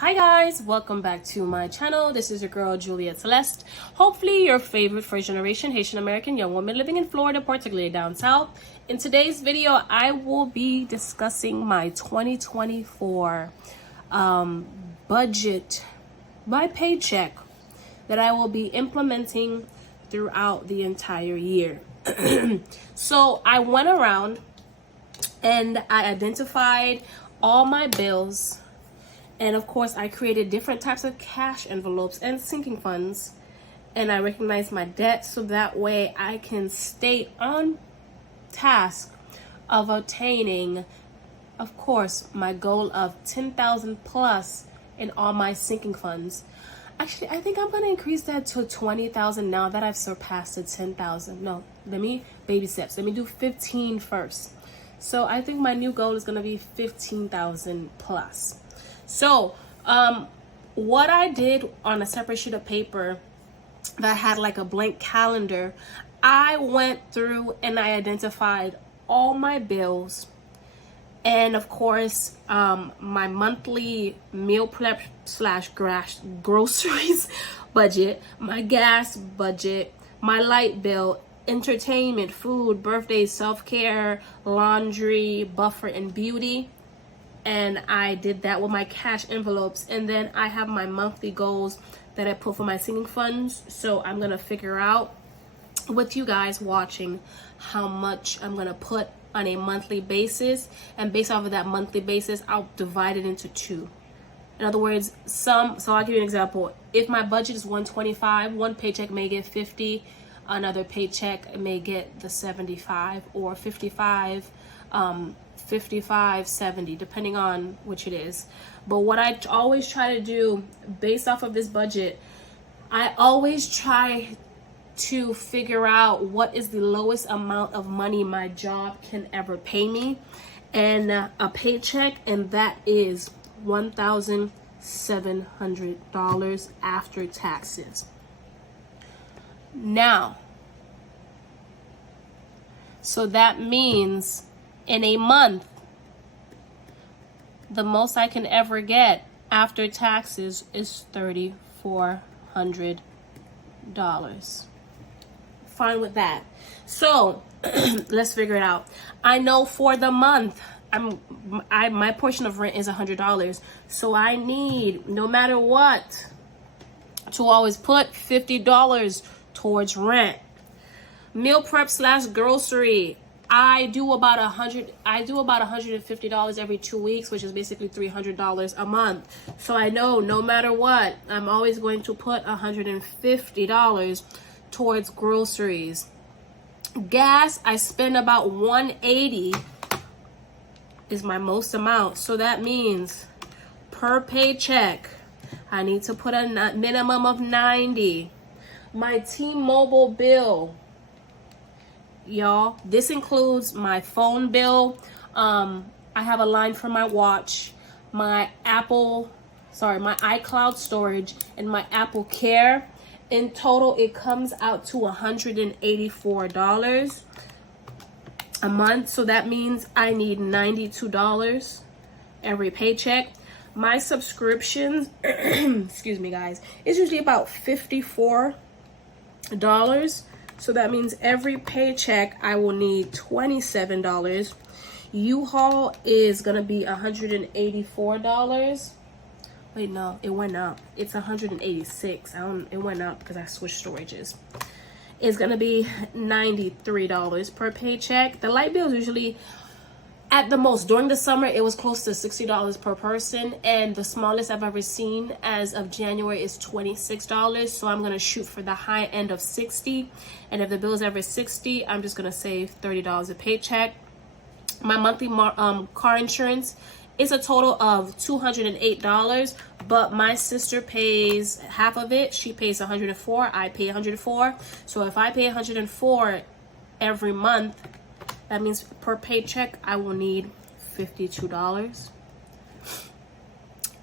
Hi guys, welcome back to my channel. This is your girl Juliet Celeste. Hopefully your favorite first generation Haitian American young woman living in Florida, particularly down south. In today's video, I will be discussing my 2024 budget, my paycheck that I will be implementing throughout the entire year. So I went around and I identified all my bills. And of course, I created different types of cash envelopes and sinking funds. And I recognized my debt so that way I can stay on task of attaining, of course, my goal of 10,000 plus in all my sinking funds. Actually, I think I'm going to increase that to 20,000 now that I've surpassed the 10,000. No, let me baby steps. Let me do 15 first. So I think my new goal is going to be 15,000 plus. So, what I did on a separate sheet of paper that had like a blank calendar, I went through and I identified all my bills and of course, my monthly meal prep slash groceries budget, my gas budget, my light bill, entertainment, food, birthdays, self-care, laundry, buffer, and beauty. And I did that with my cash envelopes. And then I have my monthly goals that I put for my sinking funds. So I'm going to figure out with you guys watching how much I'm going to put on a monthly basis. And based off of that monthly basis, I'll divide it into two. In other words, so I'll give you an example. If my budget is 125, one paycheck may get 50, another paycheck may get the 75 or 55, 55, 70, depending on which it is. But what I always try to do based off of this budget, I always try to figure out what is the lowest amount of money my job can ever pay me, and a paycheck, and that is $1,700 after taxes. Now, so that means in a month, the most I can ever get after taxes is $3,400. Fine with that. So let's figure it out. I know for the month, my portion of rent is $100. So I need, no matter what, to always put $50 towards rent. Meal prep slash grocery, I do about $150 every 2 weeks, which is basically $300 a month. So I know no matter what, I'm always going to put $150 towards groceries. Gas, I spend about $180 is my most amount. So that means per paycheck, I need to put a minimum of $90. My T-Mobile bill, y'all, this includes my phone bill. I have a line for my watch, my iCloud storage, and my Apple Care. In total, it comes out to $184 a month. So that means I need $92 every paycheck. My subscriptions, excuse me guys, is usually about $54. So that means every paycheck I will need $27. U-Haul is gonna be $184. Wait, no, it went up. It's $186. It went up because I switched storages. It's gonna be $93 per paycheck. The light bill is usually, at the most, during the summer, it was close to $60 per person, and the smallest I've ever seen as of January is $26. So I'm gonna shoot for the high end of $60, and if the bill is ever $60, I'm just gonna save $30 a paycheck. My monthly car insurance is a total of $208, but my sister pays half of it. She pays $104. I pay $104. So if I pay $104 every month, that means per paycheck, I will need $52.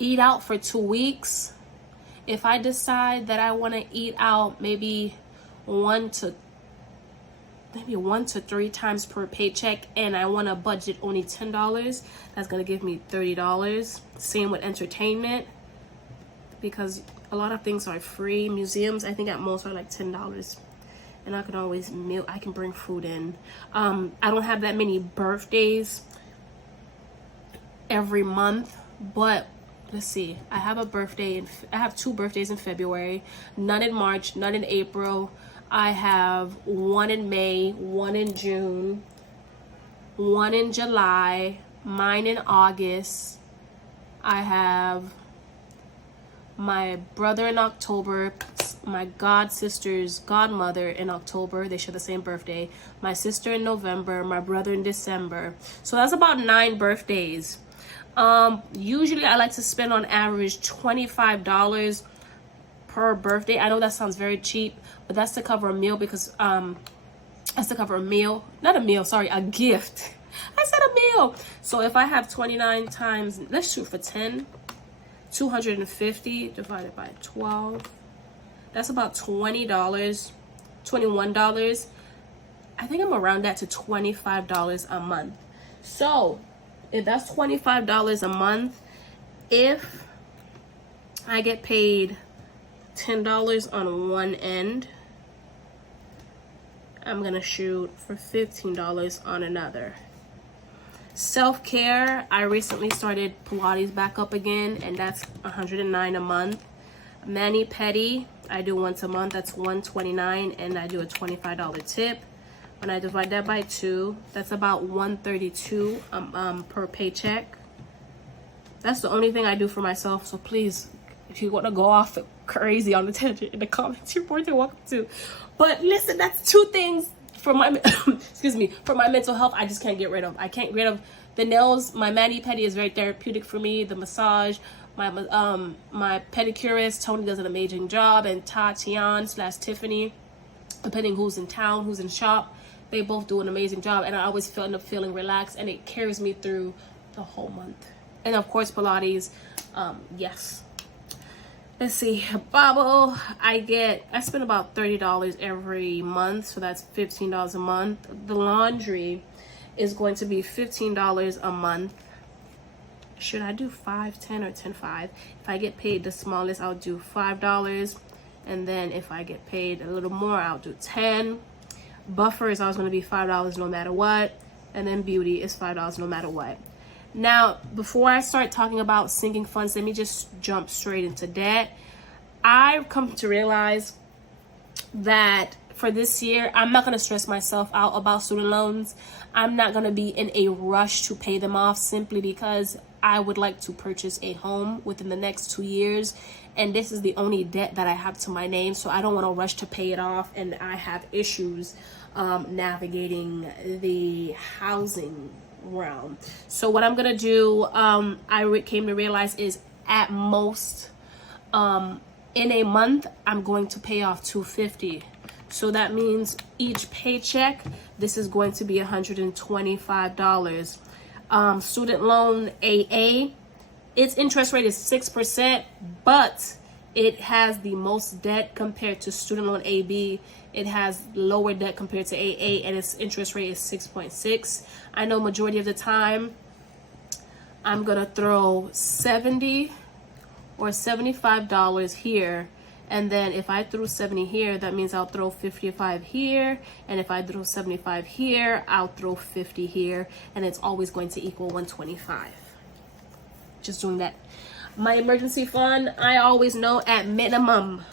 Eat out for 2 weeks. If I decide that I want to eat out maybe one to 3 times per paycheck, and I want to budget only $10, that's going to give me $30. Same with entertainment. because a lot of things are free. Museums, I think at most are like $10. And I can always meal, I can bring food in. I don't have that many birthdays every month, but let's see. I have a birthday, I have 2 birthdays in February, none in March, none in April. I have 1 in May, 1 in June, 1 in July, mine in August. I have my brother in October, my god sister's godmother in October. They share the same birthday. My sister in November, my brother in December. So that's about 9 birthdays. Usually I like to spend on average $25 per birthday. I know that sounds very cheap, but that's to cover a meal, because that's to cover a meal, not a meal, sorry, a gift. I said a meal. So if I have 29 times, let's shoot for 10, 250 divided by 12, that's about $20, $21. I think I'm around that to $25 a month. So if that's $25 a month, if I get paid $10 on one end, I'm gonna shoot for $15 on another. Self-care, I recently started Pilates back up again, and that's $109 a month. Mani-pedi, I do once a month, that's $129, and I do a $25 tip. When I divide that by 2, that's about $132 per paycheck. That's the only thing I do for myself, so please, if you want to go off crazy on the tangent in the comments, you're more than welcome to. But listen, that's 2 things for my excuse me, for my mental health I just can't get rid of. I can't get rid of the nails. My mani-pedi is very therapeutic for me. The massage, my pedicurist Tony does an amazing job, and Tatian/Tiffany, depending who's in town, who's in shop, they both do an amazing job, and I always end up feeling relaxed, and it carries me through the whole month. And of course Pilates, yes. Let's see, Bobble, I spend about $30 every month, so that's $15 a month. The laundry is going to be $15 a month. Should I do 5, 10, or 10, 5? If I get paid the smallest, I'll do $5, and then if I get paid a little more, I'll do 10. Buffer is always going to be $5 no matter what, and then beauty is $5 no matter what. Now, before I start talking about sinking funds, let me just jump straight into debt. I've come to realize that for this year, I'm not going to stress myself out about student loans. I'm not going to be in a rush to pay them off, simply because I would like to purchase a home within the next 2 years. And this is the only debt that I have to my name, so I don't want to rush to pay it off. And I have issues navigating the housing realm. So what I'm gonna do, I came to realize, is at most in a month I'm going to pay off $250. So that means each paycheck, this is going to be $125. Student loan AA, its interest rate is 6%, but it has the most debt compared to student loan AB. It has lower debt compared to AA, and its interest rate is 6.6. I know majority of the time I'm gonna throw $70 or $75 here, and then if I threw 70 here, that means I'll throw 55 here, and if I throw 75 here, I'll throw 50 here, and it's always going to equal 125. Just doing that. My emergency fund, I always know at minimum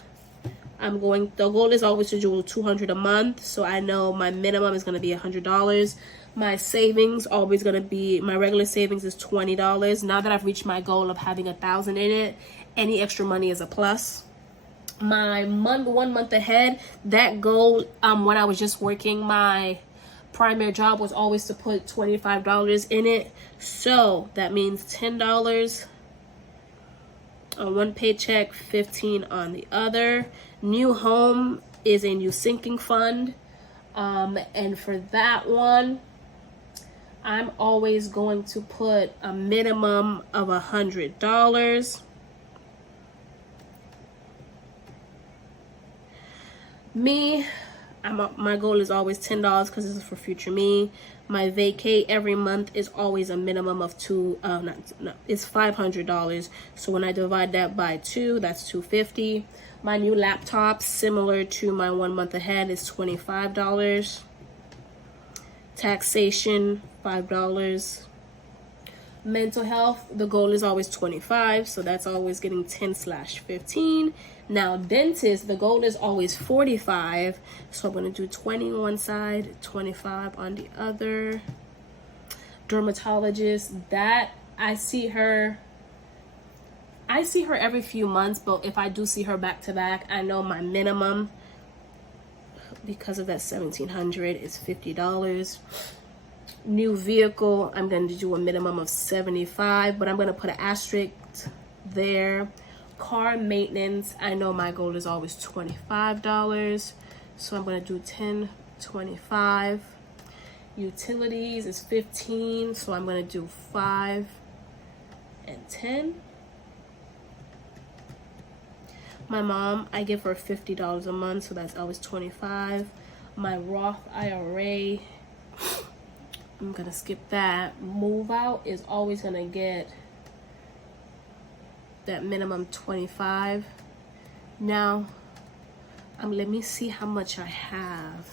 the goal is always to do $200 a month, so I know my minimum is going to be $100. My savings always going to be, my regular savings is $20. Now that I've reached my goal of having 1,000 in it, any extra money is a plus. My 1 month ahead, that goal, when I was just working my primary job, was always to put $25 in it. So that means $10 on one paycheck, 15 on the other. New home is a new sinking fund, and for that one, I'm always going to put a minimum of $100. Me, my goal is always $10 because this is for future me. My vacay every month is always a minimum of it's $500. So when I divide that by 2, that's $250. My new laptop, similar to my 1 month ahead, is $25. Taxation, $5. Mental health, the goal is always 25, so that's always getting 10/15. Now dentist, the goal is always 45, so I'm going to do 20 on one side, 25 on the other. Dermatologist, that I see her every few months, but if I do see her back to back, I know my minimum, because of that $1,700, is $50. New vehicle, I'm going to do a minimum of $75, but I'm going to put an asterisk there. Car maintenance, I know my goal is always $25, so I'm going to do 10, 25. Utilities is 15, so I'm going to do 5 and 10. My mom, I give her $50 a month, so that's always 25. My Roth IRA, I'm gonna skip that. Move out is always gonna get that minimum 25. Now, let me see how much I have.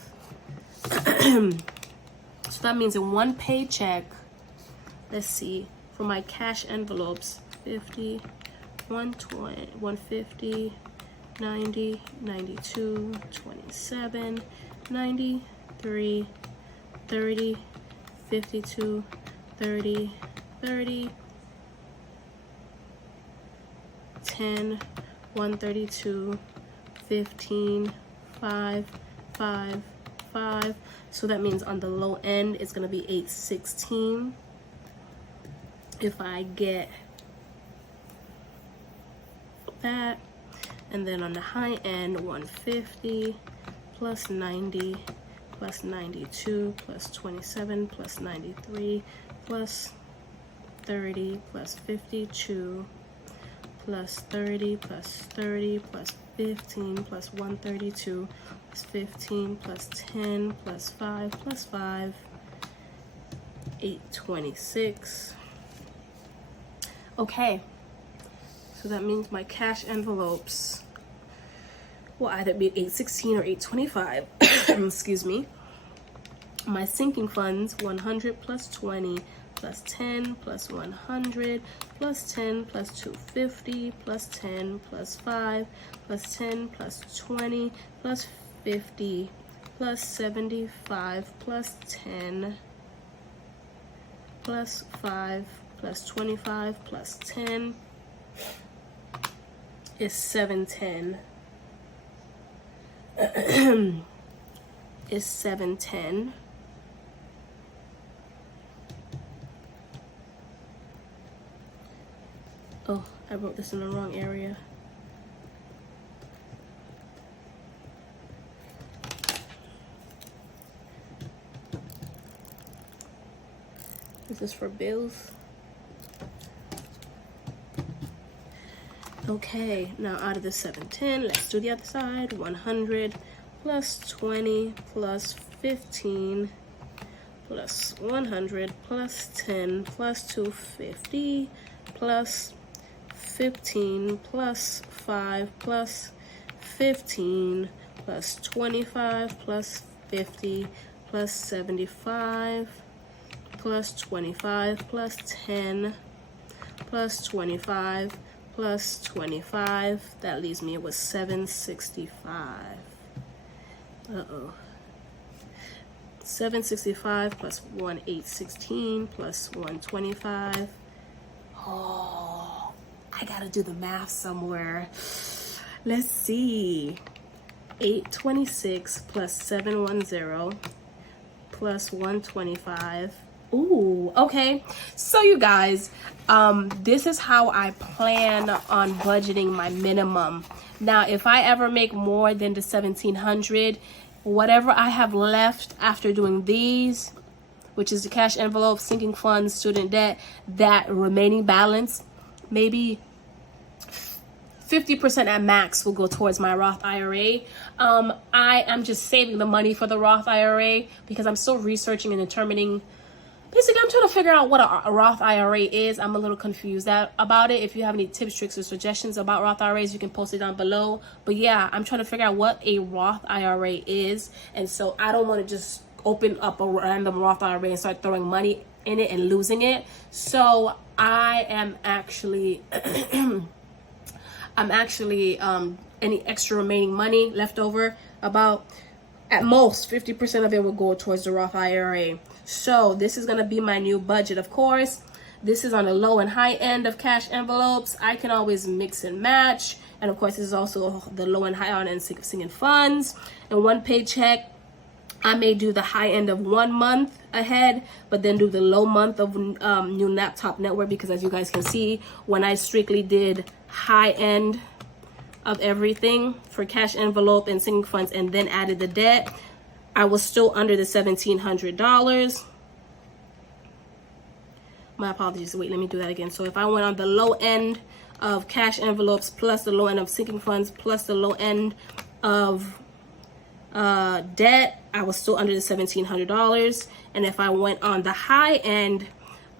So that means in one paycheck, let's see, for my cash envelopes, 50, 120, 150, 90, 92, 27, 93, 30, 52, 30, 30, 10, 132, 15, 5, 5, 5. So that means on the low end, it's going to be 816. If I get that. And then on the high end, 150 plus 90 plus 92 plus 27 plus 93 plus 30 plus 52 plus 30 plus 30 plus 15 plus 132 plus 15 plus 10 plus 5 plus 5, 826. Okay, so that means my cash envelopes will either be 816 or 825. Excuse me. My sinking funds, 100 plus 20 plus 10 plus 100 plus 10 plus 250 plus 10 plus 5 plus 10 plus 20 plus 50 plus 75 plus 10 plus 5 plus 25 plus 10 is 710. Is 710. Oh, I wrote this in the wrong area. This is for bills. Okay, now out of the 710, let's do the other side. 100 plus 20 plus 15 plus 100 plus 10 plus 250 plus 15 plus 5 plus 15 plus 25 plus 50 plus 75 plus 25 plus 10 plus 25 plus 25. That leaves me with 765. Uh-oh. 765 plus 816 plus 125. Oh, I gotta do the math somewhere. Let's see. 826 plus 710 plus 125. Ooh, okay. So you guys, this is how I plan on budgeting my minimum. Now, if I ever make more than the 1,700, whatever I have left after doing these, which is the cash envelope, sinking funds, student debt, that remaining balance, maybe 50% at max will go towards my Roth IRA. I am just saving the money for the Roth IRA because I'm still researching and determining. Basically, I'm trying to figure out what a Roth IRA is. I'm a little confused about it. If you have any tips, tricks, or suggestions about Roth IRAs, you can post it down below. But yeah, I'm trying to figure out what a Roth IRA is. And so I don't want to just open up a random Roth IRA and start throwing money in it and losing it. So I am actually, any extra remaining money left over, about at most 50% of it will go towards the Roth IRA. So this is going to be my new budget. Of course, this is on the low and high end of cash envelopes. I can always mix and match. And of course, this is also the low and high end sinking funds. And one paycheck, I may do the high end of 1 month ahead, but then do the low month of new laptop network, because as you guys can see, when I strictly did high end of everything for cash envelope and sinking funds and then added the debt, I was still under the $1,700. My apologies. Wait, let me do that again. So if I went on the low end of cash envelopes plus the low end of sinking funds plus the low end of debt, I was still under the $1,700. And if I went on the high end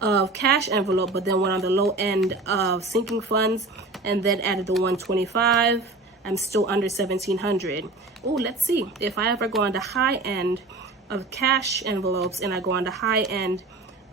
of cash envelope but then went on the low end of sinking funds and then added the 125, I'm still under $1,700. Oh, let's see. If I ever go on the high end of cash envelopes and I go on the high end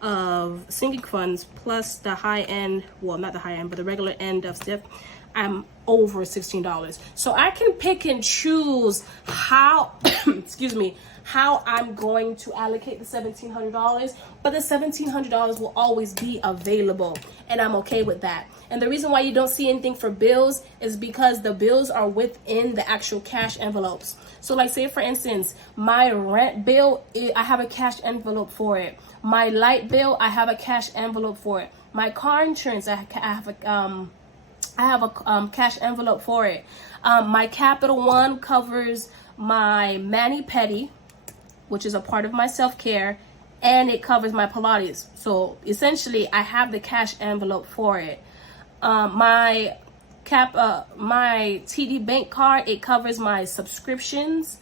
of sinking funds plus the high end, well, not the high end, but the regular end of SIP, I'm over $16. So I can pick and choose how, excuse me, how I'm going to allocate the $1,700, but the $1,700 will always be available, and I'm okay with that. And the reason why you don't see anything for bills is because the bills are within the actual cash envelopes. So like, say for instance, my rent bill, I have a cash envelope for it. My light bill, I have a cash envelope for it. My car insurance, I have a cash envelope for it. My Capital One covers my mani-pedi, which is a part of my self-care, and it covers my Pilates. So essentially, I have the cash envelope for it. My TD Bank card, it covers my subscriptions.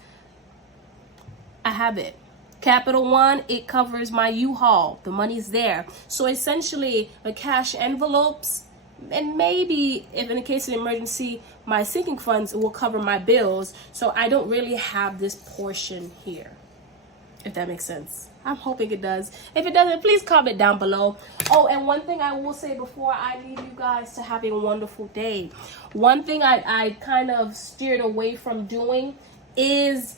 I have it. Capital One, it covers my U-Haul. The money's there. So essentially, the cash envelopes, and maybe if in the case of an emergency, my sinking funds will cover my bills. So I don't really have this portion here, if that makes sense. I'm hoping it does. If it doesn't, please comment down below. Oh, and one thing I will say before I leave you guys to have a wonderful day. One thing I kind of steered away from doing is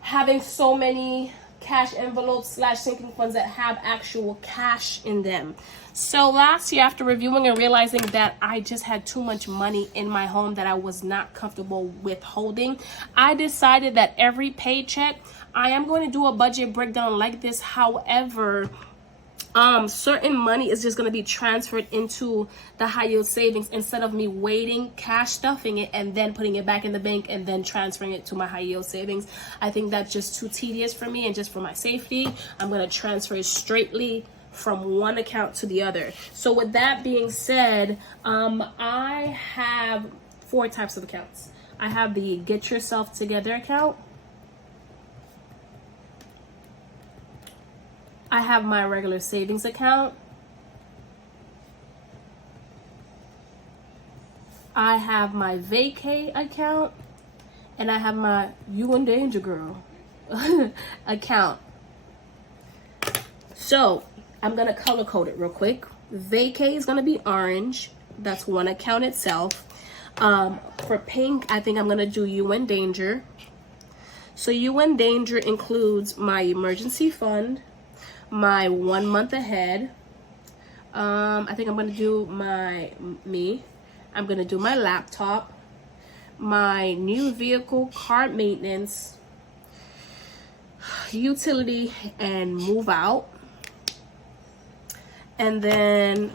having so many cash envelopes / sinking funds that have actual cash in them. So last year, after reviewing and realizing that I just had too much money in my home that I was not comfortable with holding, I decided that every paycheck, I am going to do a budget breakdown like this. However, certain money is just going to be transferred into the high yield savings instead of me waiting, cash stuffing it, and then putting it back in the bank and then transferring it to my high yield savings. I think that's just too tedious for me, and just for my safety, I'm going to transfer it straightly from one account to the other. So with that being said, I have 4 types of accounts. I have the Get Yourself Together account. I have my regular savings account. I have my vacay account. And I have my You in Danger Girl account. So I'm going to color code it real quick. Vacay is going to be orange. That's one account itself. For pink, I think I'm going to do You in Danger. So You in Danger includes my emergency fund, my 1 month ahead. I think I'm going to do I'm going to do my laptop, my new vehicle, car maintenance, utility, and move out. And then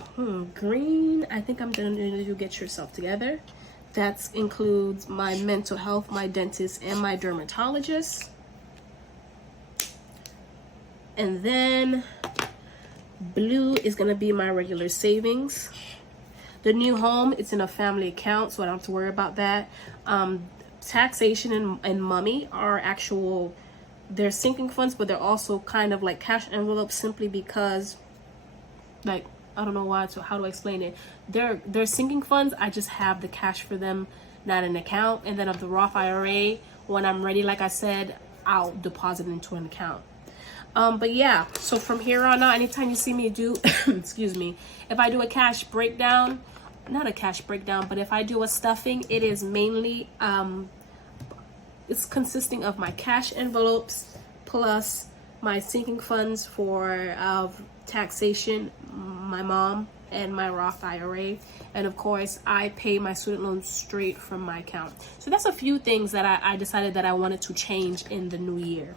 green, I think I'm going to do Get Yourself Together. That includes my mental health, my dentist, and my dermatologist. And then blue is going to be my regular savings. The new home, it's in a family account, so I don't have to worry about that. Taxation and money are actual, they're sinking funds, but they're also kind of like cash envelopes, simply because, like, I don't know why, so how do I explain it? They're sinking funds. I just have the cash for them, not an account. And then of the Roth IRA, when I'm ready, like I said, I'll deposit into an account. But yeah, so from here on out, anytime you see me do, excuse me, if I do a cash breakdown, not a cash breakdown, but if I do a stuffing, it is mainly, it's consisting of my cash envelopes plus my sinking funds for taxation, my mom, and my Roth IRA. And of course, I pay my student loans straight from my account. So that's a few things that I decided that I wanted to change in the new year.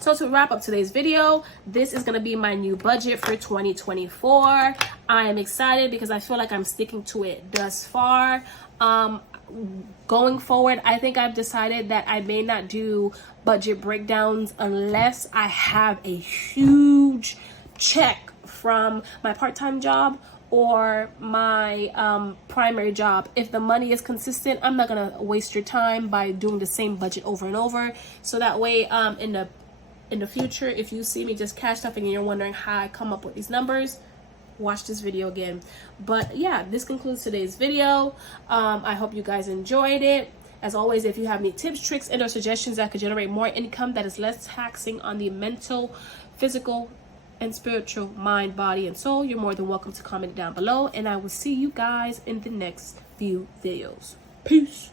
So to wrap up today's video, this is going to be my new budget for 2024. I am excited because I feel like I'm sticking to it thus far. Going forward, I think I've decided that I may not do budget breakdowns unless I have a huge check from my part-time job or my primary job. If the money is consistent, I'm not gonna waste your time by doing the same budget over and over. So that way, in the future, if you see me just cash stuffing and you're wondering how I come up with these numbers, watch this video again. But yeah, this concludes today's video. I hope you guys enjoyed it. As always, if you have any tips, tricks, and or suggestions that could generate more income that is less taxing on the mental, physical, and spiritual mind, body, and soul, you're more than welcome to comment down below, and I will see you guys in the next few videos. Peace.